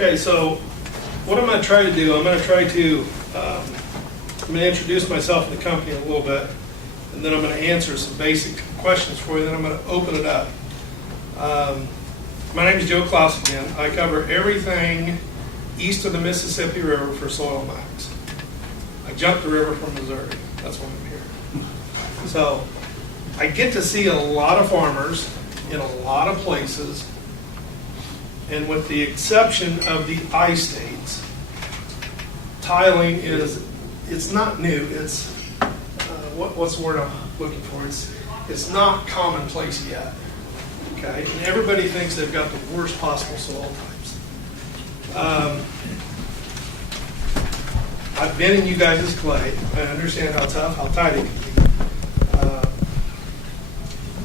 Okay, so what I'm going to try to do, I'm going to introduce myself and the company a little bit, and then I'm going to answer some basic questions for you, then I'm going to open it up. My name is Joe Klaus again. I cover everything east of the Mississippi River for Soil Max. I jumped the river from Missouri. That's why I'm here. So I get to see a lot of farmers in a lot of places, and with the exception of the I-states, tiling it's not new. It's what's the word I'm looking for? It's not commonplace yet. Okay, and everybody thinks they've got the worst possible soil types. I've been in you guys' clay. I understand how tough, how tight it can be.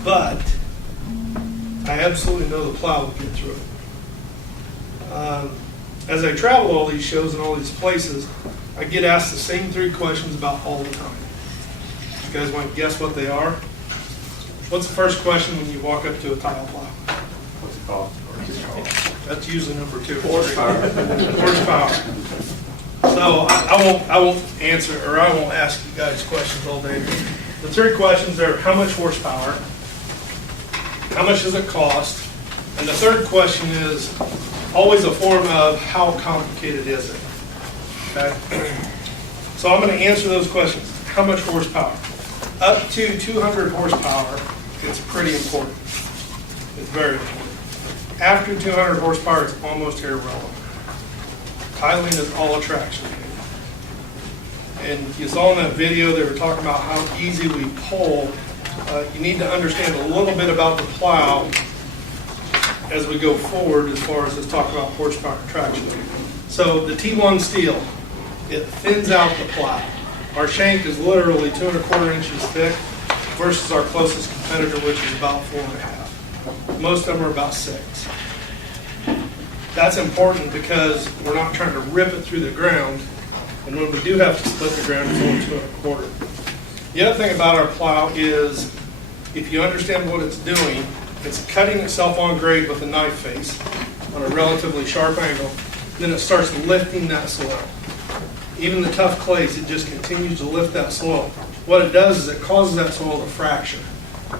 But I absolutely know the plow will get through it. As I travel all these shows and all these places, I get asked the same three questions about all the time. You guys want to guess what they are? What's the first question when you walk up to a tile plow? What's it called? That's usually number two. Horsepower. Horsepower. So I won't answer, or I won't ask you guys questions all day. The three questions are: how much horsepower? How much does it cost? And the third question is always a form of how complicated is it? Okay. So I'm going to answer those questions. How much horsepower? Up to 200 horsepower, it's pretty important. It's very important. After 200 horsepower, it's almost irrelevant. Tiling is all attraction. And you saw in that video, they were talking about how easy we pull. You need to understand a little bit about the plow as we go forward as far as let's talk about horsepower and traction. So the T1 steel, it thins out the plow. Our shank is literally 2 1/4 inches thick versus our closest competitor, which is about 4 1/2. Most of them are about 6. That's important because we're not trying to rip it through the ground, and when we do have to split the ground, it's only 2 1/4. The other thing about our plow is, if you understand what it's doing, it's cutting itself on grade with a knife face on a relatively sharp angle, then it starts lifting that soil. Even the tough clays, it just continues to lift that soil. What it does is it causes that soil to fracture.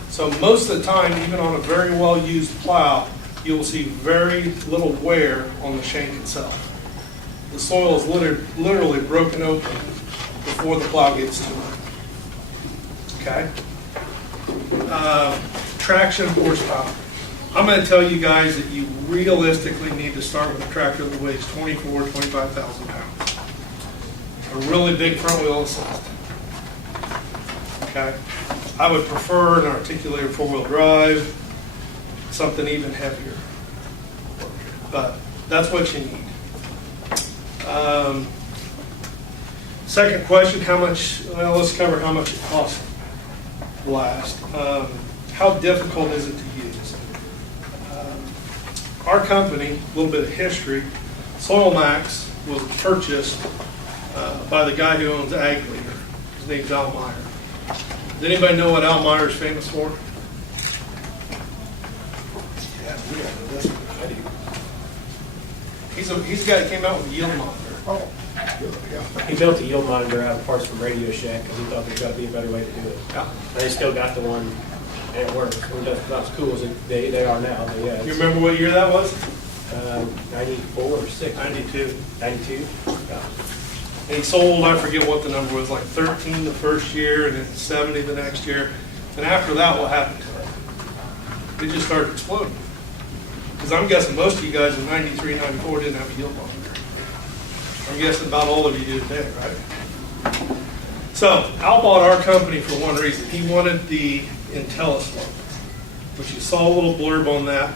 So most of the time, even on a very well-used plow, you'll see very little wear on the shank itself. The soil is literally broken open before the plow gets to it. Okay? Traction horsepower. I'm going to tell you guys that you realistically need to start with a tractor that weighs 24,000 to 25,000 pounds. A really big front wheel assist. Okay? I would prefer an articulated 4-wheel drive, something even heavier. But that's what you need. Second question, how much, well, let's cover how much it costs last. How difficult is it to use? Our company, a little bit of history, Soil Max was purchased by the guy who owns Ag Leader. His name's Al Meyer. Does anybody know what Al Meyer is famous for? Yeah, we got to know this one. I do. He's the guy that came out with the yield monitor. Oh, yeah. He built a yield monitor out of parts from Radio Shack because he thought there's got to be a better way to do it. Yeah. And they still got the one, and it works. And that's not as cool as they are now. But yeah, You remember what year that was? 94 or 6? 92. 92? Yeah. And he sold, I forget what the number was, like 13 the first year and then 70 the next year. And after that, what happened to it? It just started exploding. Because I'm guessing most of you guys in 93, 94 didn't have a yield monitor. I'm guessing about all of you do today, right? So, Al bought our company for one reason. He wanted the IntelliSlope, which you saw a little blurb on that,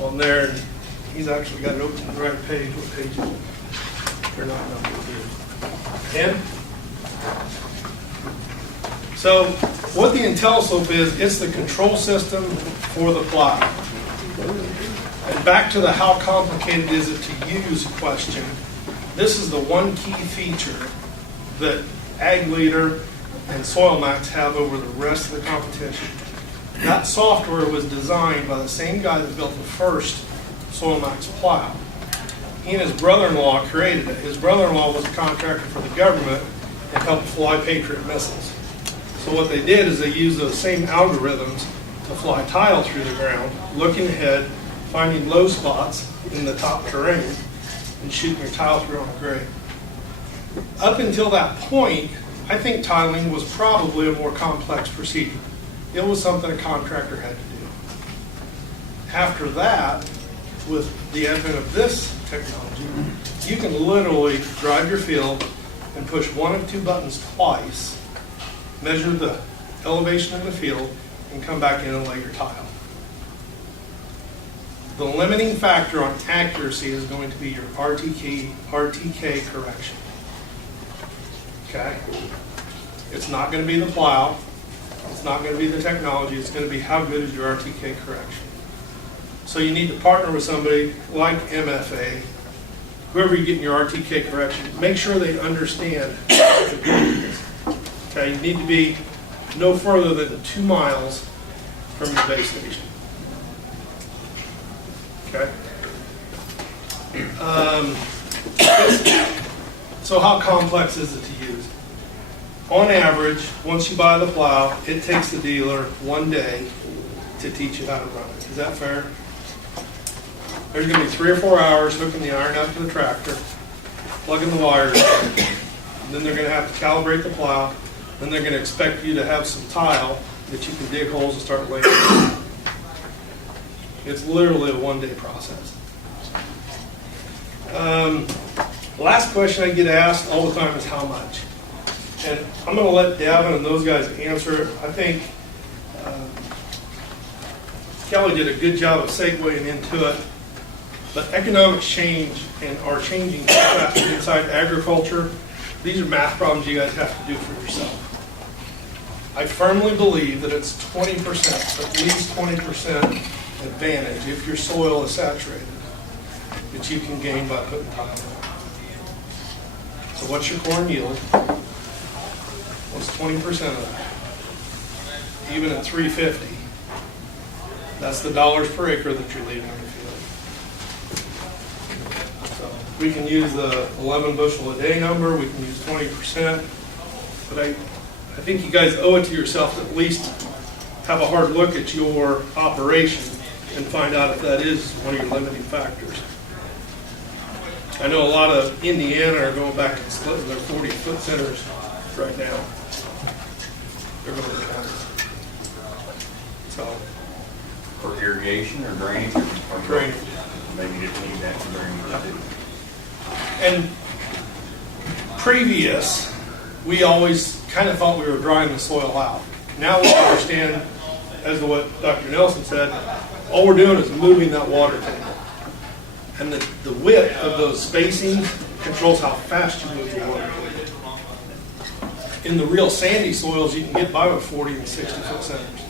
on there. And he's actually got it open to the right page. What page is it? They're not numbered here. 10? So, what the IntelliSlope is, it's the control system for the plow. And back to the how complicated is it to use question. This is the one key feature that Ag Leader and Soil Max have over the rest of the competition. That software was designed by the same guy that built the first Soil Max plow. he and his brother-in-law created it. His brother-in-law was a contractor for the government and helped fly Patriot missiles. So what they did is they used those same algorithms to fly tile through the ground, looking ahead, finding low spots in the top terrain, and shooting your tile through on a grade. Up until that point, I think tiling was probably a more complex procedure. It was something a contractor had to do. After that, with the advent of this technology, you can literally drive your field and push one of two buttons twice, measure the elevation of the field, and come back in and lay your tile. The limiting factor on accuracy is going to be your RTK correction. Okay? It's not going to be the plow. It's not going to be the technology. It's going to be how good is your RTK correction. So you need to partner with somebody like MFA, whoever you get in your RTK correction, make sure they understand what the building is. Okay? You need to be no further than 2 miles from your base station. Okay? So how complex is it to use? On average, once you buy the plow, it takes the dealer 1 day to teach you how to run it. Is that fair? There's going to be 3 or 4 hours hooking the iron up to the tractor, plugging the wires in, and then they're going to have to calibrate the plow, then they're going to expect you to have some tile that you can dig holes and start laying. It's literally a 1-day process. The last question I get asked all the time is how much? And I'm going to let Davin and those guys answer it. I think Kelly did a good job of segueing into it. But economic change and are changing fast inside agriculture. These are math problems you guys have to do for yourself. I firmly believe that it's 20%, at least 20% advantage if your soil is saturated that you can gain by putting tile in. So what's your corn yield? What's 20% of that? Even at 350, that's the dollars per acre that you're leaving on the field. So we can use the 11 bushel a day number, we can use 20%, but I think you guys owe it to yourself to at least have a hard look at your operation and find out if that is one of your limiting factors. I know a lot of Indiana are going back and splitting their 40-foot centers right now. They're going to counties. So, For irrigation or drainage? Or drainage. Maybe you just need that for drainage. And previous, we always kind of thought we were drying the soil out. Now we understand, as to what Dr. Nelson said, all we're doing is moving that water table. And the width of those spacings controls how fast you move the water table. In the real sandy soils, you can get by with 40 and 60-foot centers.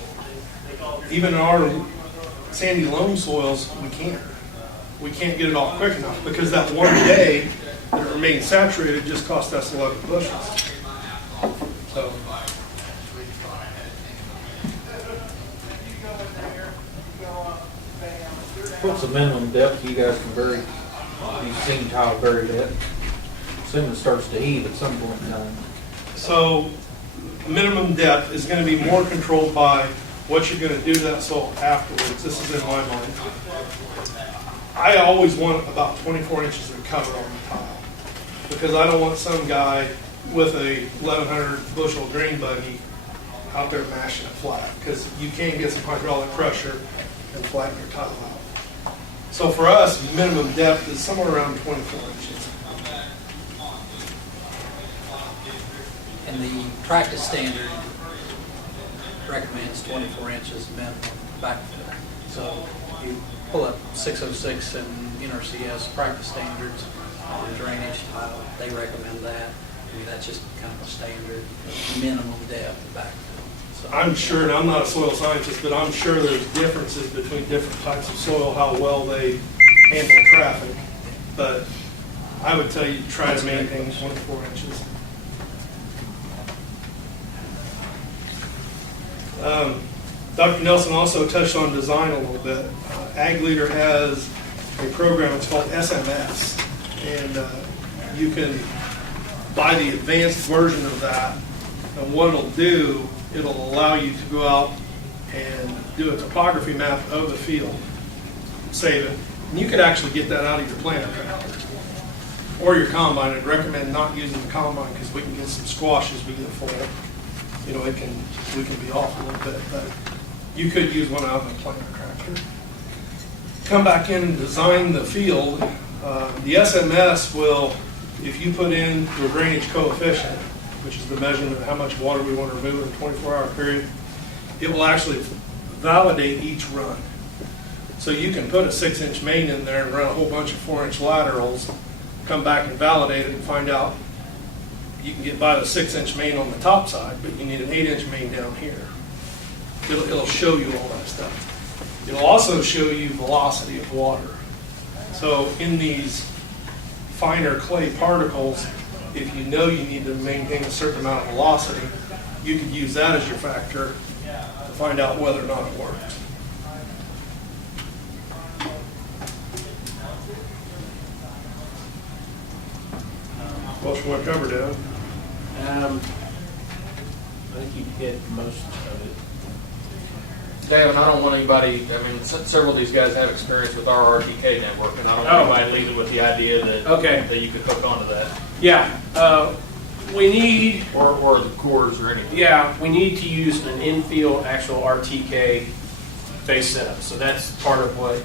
Even in our sandy loam soils, we can't. We can't get it off quick enough because that 1 day that it remains saturated just cost us 11 bushels. So, what's the minimum depth you guys can bury? You've seen tile buried at. Assuming it starts to heave at some point in time. so minimum depth is going to be more controlled by what you're going to do to that soil afterwards. This is in my mind. I always want about 24 inches of cover on the tile because I don't want some guy with a 1,100 bushel grain buggy out there mashing it flat because you can get some hydraulic pressure and flatten your tile out. So for us, minimum depth is somewhere around 24 inches. And the practice standard recommends 24 inches minimum backfill. So you pull up 606 and NRCS practice standards on drainage tile, they recommend that. I mean, that's just kind of a standard minimum depth backfill. So I'm sure, and I'm not a soil scientist, but I'm sure there's differences between different types of soil, how well they handle traffic. But I would tell you try to maintain 24 inches. Dr. Nelson also touched on design a little bit. Ag Leader has a program, it's called SMS. And you can buy the advanced version of that. And what it'll do, it'll allow you to go out and do a topography map of the field, save it. And you could actually get that out of your planter tractor or your combine. I'd recommend not using the combine because we can get some squash as we get full. You know, we can be off a little bit, but you could use one out of a planter tractor. Come back in and design the field. The SMS will, if you put in your drainage coefficient, which is the measurement of how much water we want to remove in a 24-hour period, it will actually validate each run. So you can put a 6-inch main in there and run a whole bunch of 4-inch laterals, come back and validate it and find out you can get by the 6-inch main on the top side, but you need an 8-inch main down here. It'll show you all that stuff. It'll also show you velocity of water. So in these finer clay particles, if you know you need to maintain a certain amount of velocity, you could use that as your factor to find out whether or not it works. What else you want to cover, Dad? I think you hit most of it. Dave, and I don't want anybody, I mean, several of these guys have experience with our RTK network, and I don't want anybody leaving with the idea that, that you could hook onto that. Yeah, we need, Or the cores or anything. yeah, we need to use an in-field actual RTK base setup. So that's part of what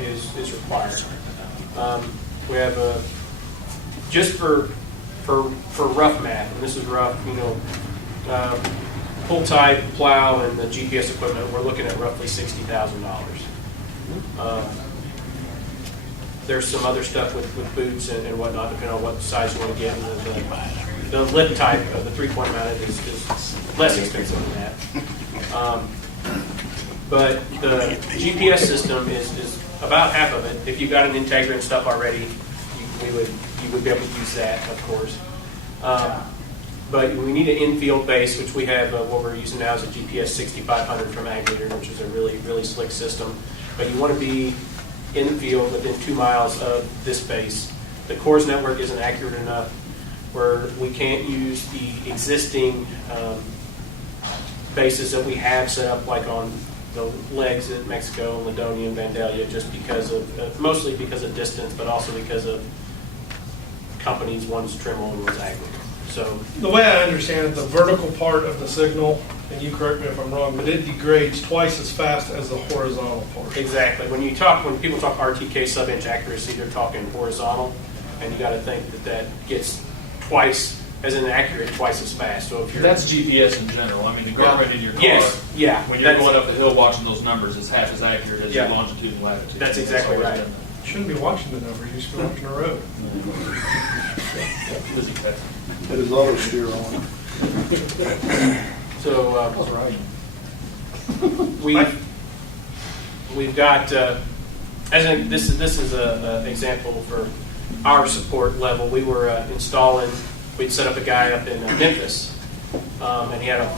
is required. We have a, just for rough math, and this is rough, you know, pull type, plow, and the GPS equipment, we're looking at roughly $60,000. There's some other stuff with boots and whatnot, depending on what size you want to get. The lip type of the 3-point mounted is less expensive than that. But the GPS system is about half of it. If you've got an Integra and stuff already, you would be able to use that, of course. But we need an infield base, which we have. What we're using now is a GPS 6500 from Ag Leader, which is a really, really slick system. But you want to be in the field within 2 miles of this base. The cores network isn't accurate enough where we can't use the existing bases that we have set up, like on the legs at Mexico, Laddonia, and Vandalia, just because of, mostly because of distance, but also because of companies, one's Trimble and one's Ag Leader. So the way I understand it, the vertical part of the signal, and you correct me if I'm wrong, but it degrades twice as fast as the horizontal part. exactly. When people talk RTK sub-inch accuracy, they're talking horizontal, and you got to think that gets twice as inaccurate, twice as fast. So if you're That's GPS in general. I mean, the ground rate in your car, yes, yeah, when you're going up the hill watching those numbers, is half as accurate as your longitude and latitude. That's exactly right. You shouldn't be watching the number, you should be watching the road. It is auto steer on. So we've got this is an example for our support level. We were we'd set up a guy up in Memphis, and he had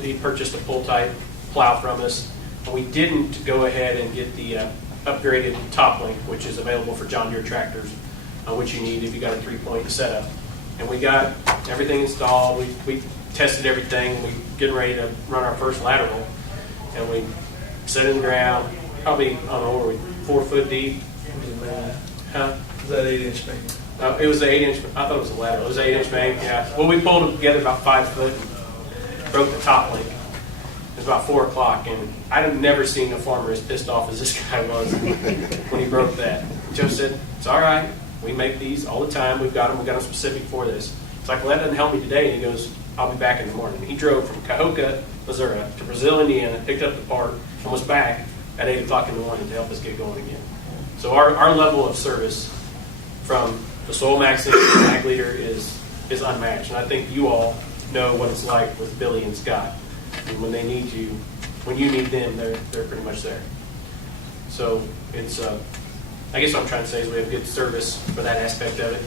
he purchased a pull type plow from us, and we didn't go ahead and get the upgraded top link, which is available for John Deere tractors, which you need if you got a 3-point setup. And we got everything installed. We tested everything. We getting ready to run our first lateral, and we set it in the ground. Probably, I don't know, were we 4 foot deep? Huh? Is that 8-inch main? It was the 8-inch. I thought it was a lateral. It was an 8-inch main. Yeah. Well, we pulled them together about 5 foot and broke the top link. It was about 4 o'clock, and I've never seen a farmer as pissed off as this guy was when he broke that. Joe said, "It's all right. We make these all the time. We've got them specific for this." It's like, "Well, that doesn't help me today." And he goes, "I'll be back in the morning." He drove from Cahokia, Missouri to Brazil, Indiana, picked up the part, and was back at 8 o'clock in the morning to help us get going again. So our level of service from the Soil Maxing and Ag Leader is unmatched. And I think you all know what it's like with Billy and Scott. And when they need you, when you need them, they're pretty much there. So it's I guess what I'm trying to say is we have good service for that aspect of it.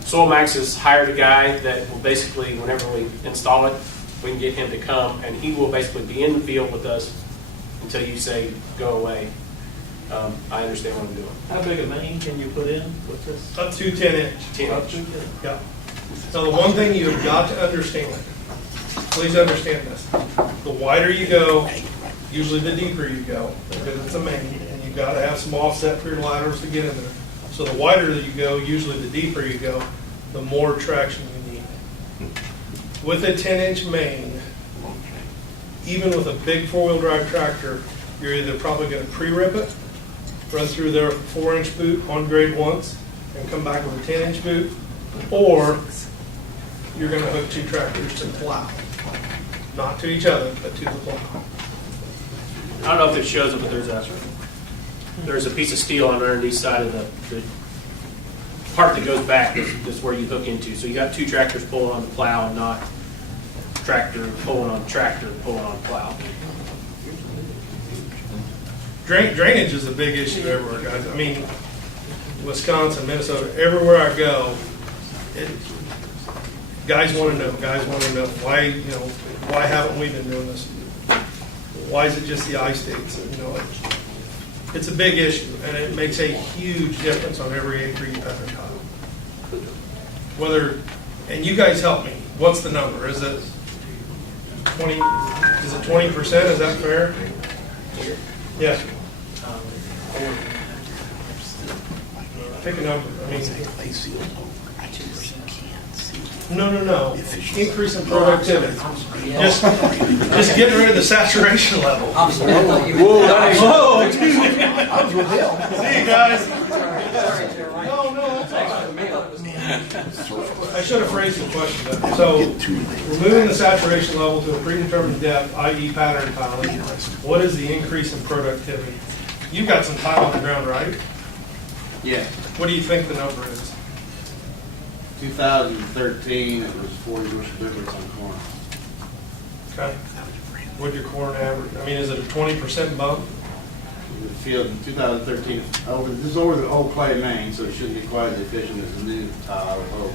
SoilMax has hired a guy that will basically, whenever we install it, we can get him to come, and he will basically be in the field with us until you say go away. I understand what I'm doing. How big a main can you put in with this? Up to 10 inch. 10 Up inch. to 10. Yeah. So the one thing you've got to understand, please understand this, the wider you go, usually the deeper you go, because it's a main, and you've got to have some offset for your laterals to get in there. So the wider that you go, usually the deeper you go, the more traction you need. With a 10-inch main, even with a big four-wheel drive tractor, you're either probably going to pre-rip it, run through their 4-inch boot on grade once, and come back with a 10-inch boot, or you're going to hook two tractors to plow. Not to each other, but to the plow. I don't know if it shows it, but there's a piece of steel on the underneath side of the part that goes back. That's where you hook into. So you got two tractors pulling on the plow, and not tractor pulling on tractor pulling on plow. Drainage is a big issue everywhere, guys. I mean, Wisconsin, Minnesota, everywhere I go, guys want to know why, why haven't we been doing this? Why is it just the I-states? It's a big issue, and it makes a huge difference on every acre you pattern tile. And you guys help me. What's the number? Is it 20? Is it 20%? Is that fair? Yeah. Pick a number. I mean, no. Increase in productivity. Just getting rid of the saturation level. Absolutely. Whoa, excuse me. I was with him. See you guys. No, that's all right. I should have phrased the question better. So, removing the saturation level to a predetermined depth, i.e. pattern tiling, what is the increase in productivity? You've got some tile on the ground, right? Yeah, What do you think the number is? 2013, it was 40 bushel difference on corn. Okay. What'd your corn average? I mean, is it a 20% bump? The field in 2013, this is over the old clay main, so it shouldn't be quite as efficient as the new tile, I would hope.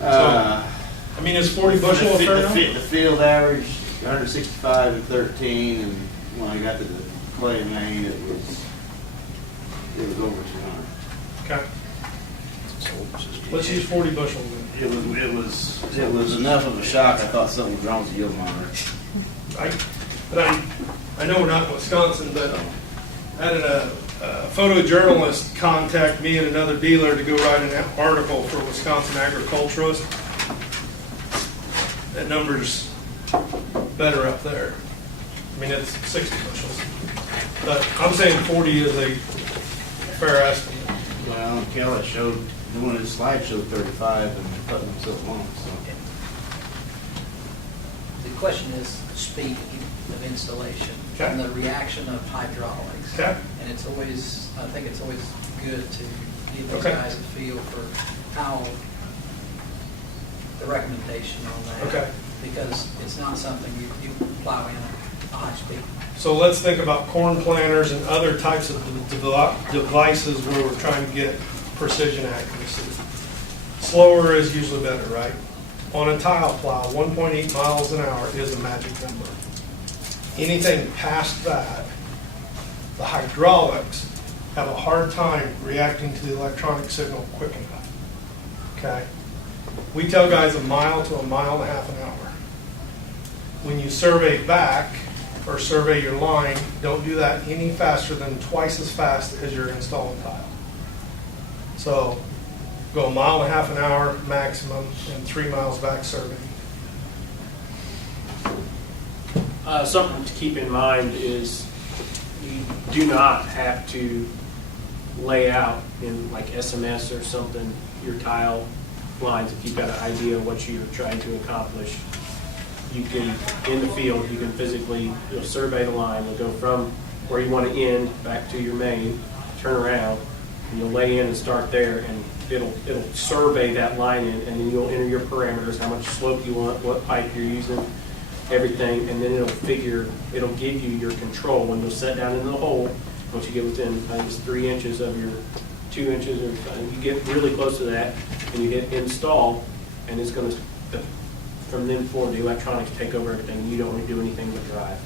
I mean, is 40 bushel a fair number? The field average 165 and 13, and when I got to the clay main, it was over 200. Okay. Let's use 40 bushel then. It was enough of a shock. I thought something was wrong with the yield monitor. I know we're not in Wisconsin, but I had a photojournalist contact me and another dealer to go write an article for Wisconsin Agriculturalist. That number's better up there. I mean, it's 60 bushels. But I'm saying 40 is a fair estimate. Well, Kelly showed, one of his slides showed 35 and cutting them so long, so. The question is speed of installation and the reaction of hydraulics. Okay. And I think it's always good to give those Okay. guys a feel for how the recommendation on that. Okay. Because it's not something you plow in a high speed. So let's think about corn planters and other types of devices where we're trying to get precision accuracy. Slower is usually better, right? On a tile plow, 1.8 miles an hour is a magic number. Anything past that, the hydraulics have a hard time reacting to the electronic signal quick enough. Okay? We tell guys a mile to a mile and a half an hour. When you survey back or survey your line, don't do that any faster than twice as fast as you're installing tile. So go a mile and a half an hour maximum and 3 miles back surveying. Something to keep in mind is you do not have to lay out in like SMS or something your tile lines if you've got an idea of what you're trying to accomplish. You can, in the field, you can physically, you'll survey the line, you'll go from where you want to end back to your main, turn around, and you'll lay in and start there, and it'll survey that line in, and then you'll enter your parameters, how much slope you want, what pipe you're using, everything, and then it'll give you your control when you'll set down in the hole. Once you get within, I think it's 3 inches of your 2 inches, or you get really close to that, and you hit install, and it's going to, from then forward, the electronics take over everything. You don't really do anything but drive.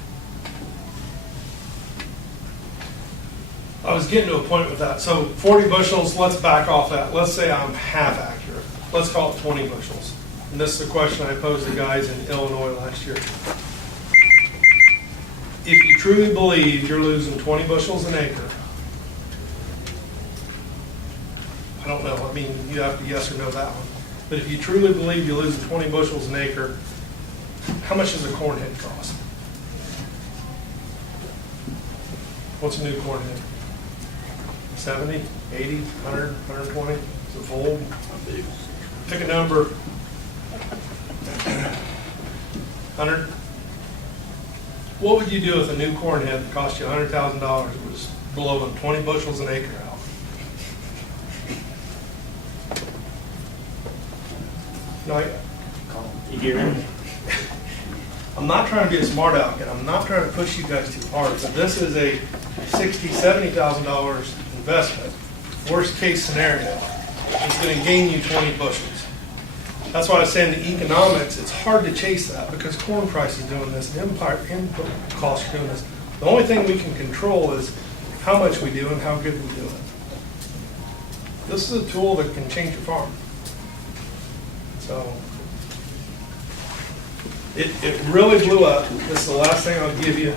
I was getting to a point with that. So 40 bushels, let's back off that. Let's say I'm half accurate. Let's call it 20 bushels. And this is the question I posed to guys in Illinois last year. If you truly believe you're losing 20 bushels an acre, I don't know, I mean, you have to yes or no that one. But if you truly believe you're losing 20 bushels an acre, how much does a corn head cost? What's a new corn head? 70, 80, 100, 120? Is it full? Pick a number. 100? What would you do with a new corn head that cost you $100,000? It was blowing 20 bushels an acre out. No, You get rid of it. I'm not trying to be a smart aleck, and I'm not trying to push you guys too hard, but this is a $60,000, $70,000 investment. Worst case scenario, it's going to gain you 20 bushels. That's why I was saying the economics, it's hard to chase that because corn price is doing this, and input costs are doing this. The only thing we can control is how much we do and how good we do it. This is a tool that can change your farm. So it really blew up. This is the last thing I'll give you.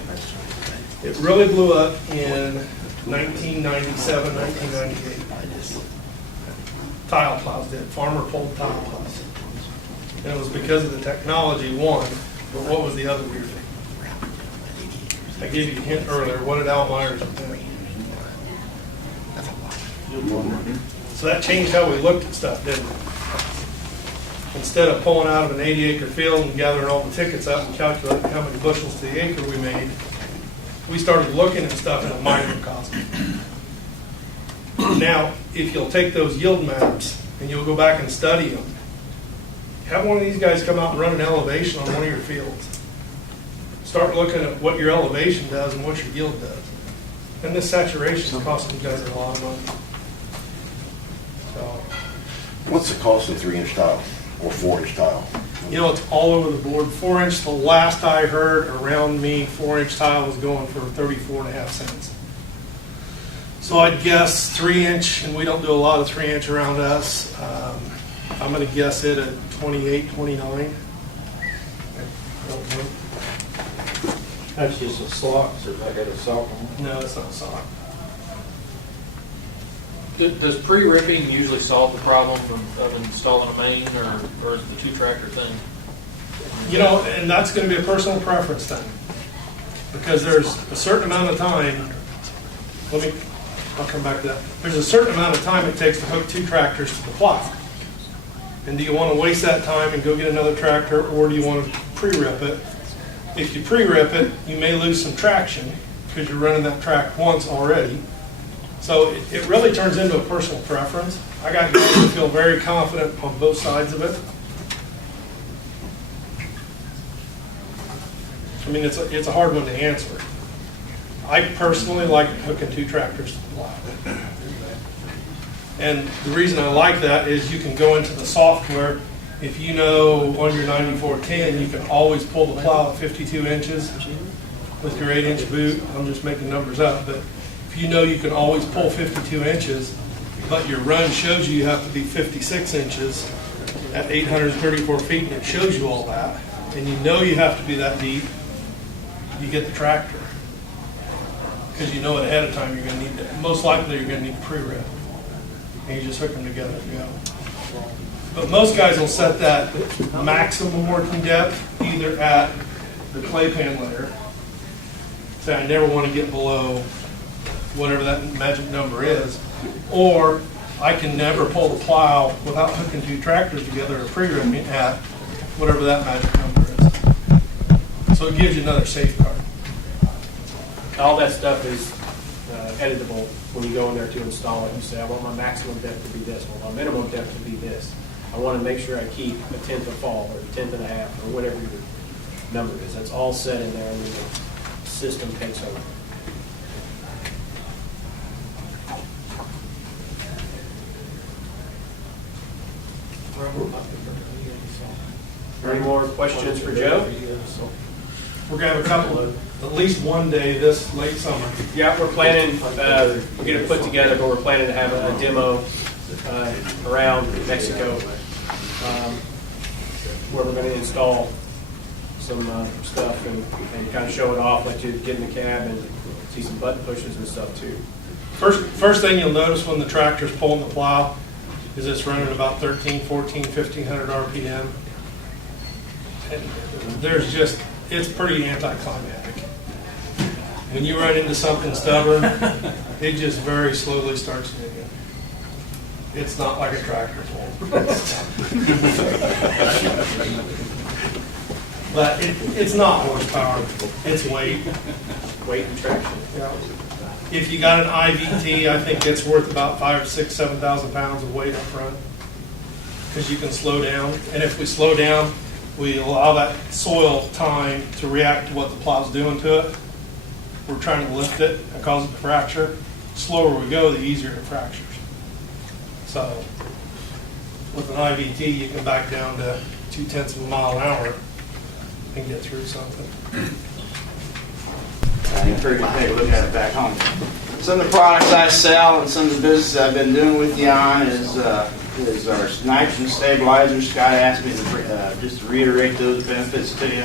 It really blew up in 1997, 1998. Tile plows did. Farmer pulled tile plows. And it was because of the technology, one, but what was the other weird thing? I gave you a hint earlier. What did Al Myers do? So that changed how we looked at stuff, didn't it? Instead of pulling out of an 80-acre field and gathering all the tickets up and calculating how many bushels to the acre we made, we started looking at stuff in a microcosm. Now, if you'll take those yield maps and you'll go back and study them, have one of these guys come out and run an elevation on one of your fields. Start looking at what your elevation does and what your yield does. And this saturation is costing you guys a lot of money. So, What's the cost of 3-inch tile or 4-inch tile? you know, it's all over the board. 4-inch, the last I heard around me, 4-inch tile was going for 34.5 cents. So I'd guess 3-inch, and we don't do a lot of 3-inch around us. I'm going to guess it at 28, 29. I don't know. That's just a slot, so I got a sock on. No, it's not a sock. Does pre-ripping usually solve the problem of installing a main, or is it the 2-tractor thing? You know, and that's going to be a personal preference thing. Because there's a certain amount of time, I'll come back to that. There's a certain amount of time it takes to hook 2 tractors to the plow. And do you want to waste that time and go get another tractor, or do you want to pre-rip it? If you pre-rip it, you may lose some traction because you're running that track once already. So it really turns into a personal preference. I got guys who feel very confident on both sides of it. I mean, it's a hard one to answer. I personally like hooking 2 tractors to the plow. And the reason I like that is you can go into the software. If you know on your 9410, you can always pull the plow at 52 inches with your 8-inch boot. I'm just making numbers up, but if you know you can always pull 52 inches, but your run shows you have to be 56 inches at 834 feet, and it shows you all that, and you know you have to be that deep, you get the tractor. Because you know ahead of time you're going to need to, most likely you're going to need a pre-rip. And you just hook them together and go. But most guys will set that maximum working depth either at the clay pan layer. Say I never want to get below whatever that magic number is, or I can never pull the plow without hooking 2 tractors together or pre-ripping at whatever that magic number is. So it gives you another safeguard. All that stuff is editable when you go in there to install it. You say, I want my maximum depth to be this, well, my minimum depth to be this. I want to make sure I keep a 1/10 of fall or a 1/10 and a half or whatever your number is. That's all set in there, and then the system takes over. Any more questions for Joe? We're gonna have a couple of, at least one day this late summer. Yeah, we're planning, we're getting it put together, but we're planning to have a demo around Mexico, where we're going to install some stuff and kind of show it off, like you get in the cab and see some button pushes and stuff too. First thing you'll notice when the tractor's pulling the plow is it's running about 13, 14, 1500 RPM. And there's just, it's pretty anticlimactic. When you run into something stubborn, it just very slowly starts moving. It's not like a tractor pull. But it's not horsepower, it's weight. Weight and traction. Yeah. If you got an IVT, I think it's worth about 5,000, 6,000, 7,000 pounds of weight up front, because you can slow down. And if we slow down, we allow that soil time to react to what the plow's doing to it. We're trying to lift it and cause it to fracture. The slower we go, the easier it fractures. So with an IVT, you can back down to 0.2 of a mile an hour and get through something. I encourage you to take a look at it back home. Some of the products I sell and some of the business I've been doing with you on is our nitrogen stabilizer. Scott asked me to just to reiterate those benefits to you.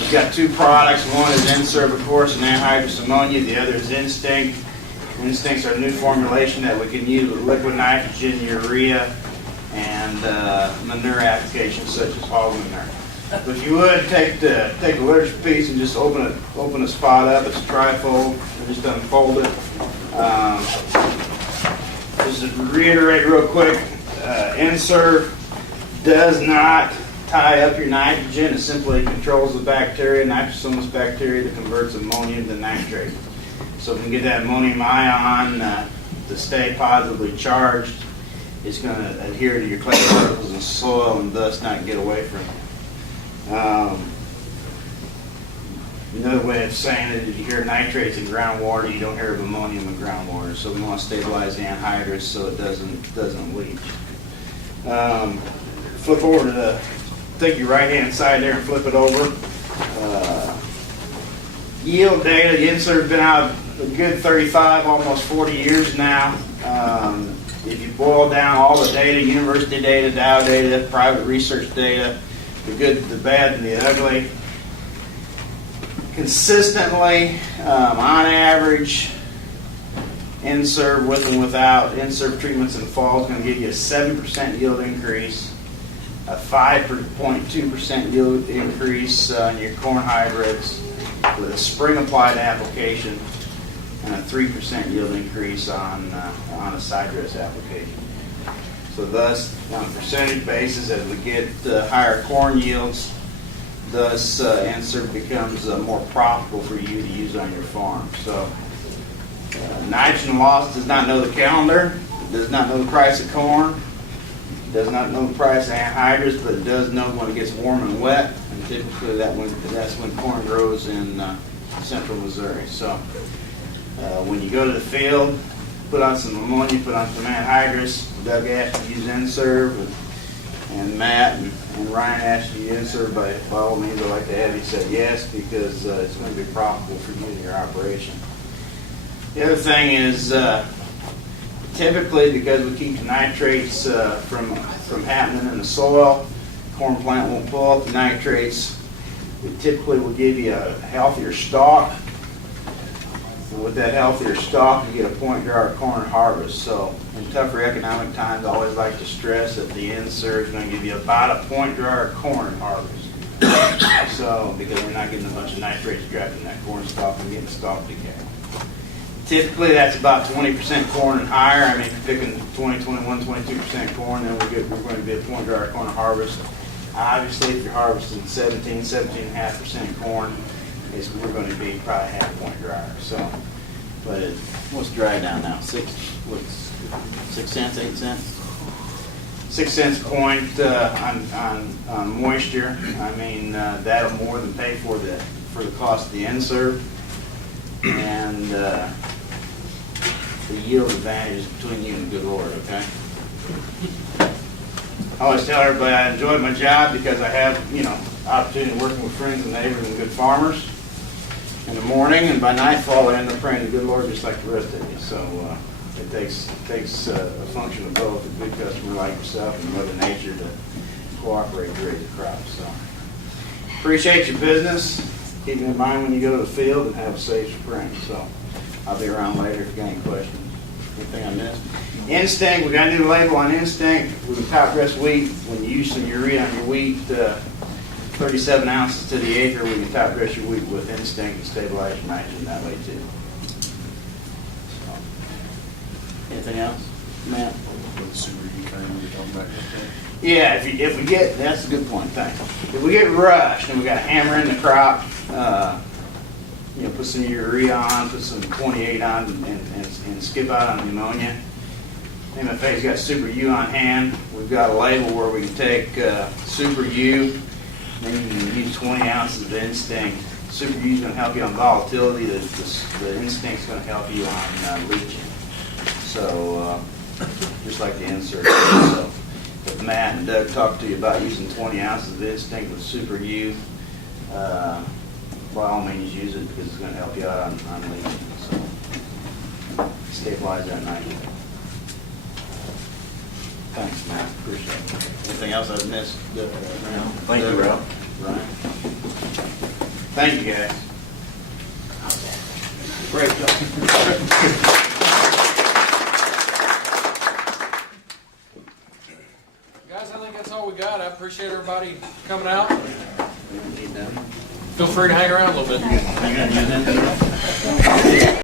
We've got two products. One is N-Serve, of course, and anhydrous ammonia. The other is Instinct. Instinct's our new formulation that we can use with liquid nitrogen, urea, and manure applications such as hog manure. But if you would take the literature piece and just open a spot up, it's a trifold, and just unfold it. Just to reiterate real quick, N-Serve does not tie up your nitrogen. It simply controls the bacteria, nitrosomonas bacteria that converts ammonium to nitrate. So if we can get that ammonium ion to stay positively charged, it's going to adhere to your clay particles in soil and thus not get away from it. Another way of saying it is you hear nitrates in groundwater, you don't hear of ammonium in groundwater. So we want to stabilize the anhydrous so it doesn't leach. Flip over to take your right hand side there and flip it over. Yield data, the N-Serve's been out a good 35, almost 40 years now. If you boil down all the data, university data, Dow data, private research data, the good, the bad, and the ugly, consistently, on average, N-Serve with and without N-Serve treatments in the fall is going to give you a 7% yield increase, a 5.2% yield increase on your corn hybrids with a spring applied application, and a 3% yield increase on a side dress application. So thus, on a percentage basis, as we get higher corn yields, thus N-Serve becomes more profitable for you to use on your farm. So nitrogen loss does not know the calendar, does not know the price of corn, does not know the price of anhydrous, but it does know when it gets warm and wet, and typically that's when corn grows in central Missouri. So when you go to the field, put on some ammonia, put on some anhydrous. Doug asked you to use N-Serve, and Matt and Ryan asked you to use N-Serve. By all means, I'd like to have you say yes, because it's going to be profitable for you in your operation. The other thing is, typically, because we keep the nitrates from happening in the soil, corn plant won't pull up the nitrates. We typically will give you a healthier stalk. And with that healthier stalk, you get a point jar corn harvest. So in tougher economic times, I always like to stress that the N-Serve is going to give you about a point jar corn harvest. So because we're not getting a bunch of nitrates trapped in that corn stalk and getting stalk decay. Typically, that's about 20% corn and higher. I mean, if you're picking 20, 21, 22% corn, then we're going to be a point jar corn harvest. Obviously, if you're harvesting 17.5% corn, we're going to be probably half point drier. So, but what's dry down now? 6 cents, 8 cents? 6 cents a point on moisture. I mean, that'll more than pay for the cost of the N-Serve, and the yield advantage is between you and the good Lord. Okay. I always tell everybody I enjoy my job because I have, opportunity of working with friends and neighbors and good farmers in the morning, and by nightfall I end up praying to the good Lord just like the rest of you. So it takes a function of both, a good customer like yourself and Mother Nature to cooperate to raise the crop. So appreciate your business. Keep me in mind when you go to the field, and have a safe spring. So I'll be around later if you got any questions. Anything I missed? Instinct, we got a new label on Instinct. We can top dress wheat. When you use some urea on your wheat, 37 ounces to the acre, we can top dress your wheat with Instinct and stabilize your nitrogen that way too. So, anything else, Matt? Yeah, if we get, that's a good point, thanks. If we get rushed and we got a hammer in the crop, put some urea on, put some 28 on, and skip out on the ammonia. MFA's got Super U on hand. We've got a label where we can take Super U, then you can use 20 ounces of Instinct. Super U is going to help you on volatility. The Instinct's going to help you on leaching. So, just like the insert. So, if Matt and Doug talk to you about using 20 ounces of Instinct with Super U, by all means use it, because it's going to help you out on leaching. So, stabilize that nitrogen. Thanks, Matt. Appreciate it. Anything else I've missed? Thank you, Ralph. Right. Thank you, guys. Great job. Guys, I think that's all we got. I appreciate everybody coming out. Feel free to hang around a little bit.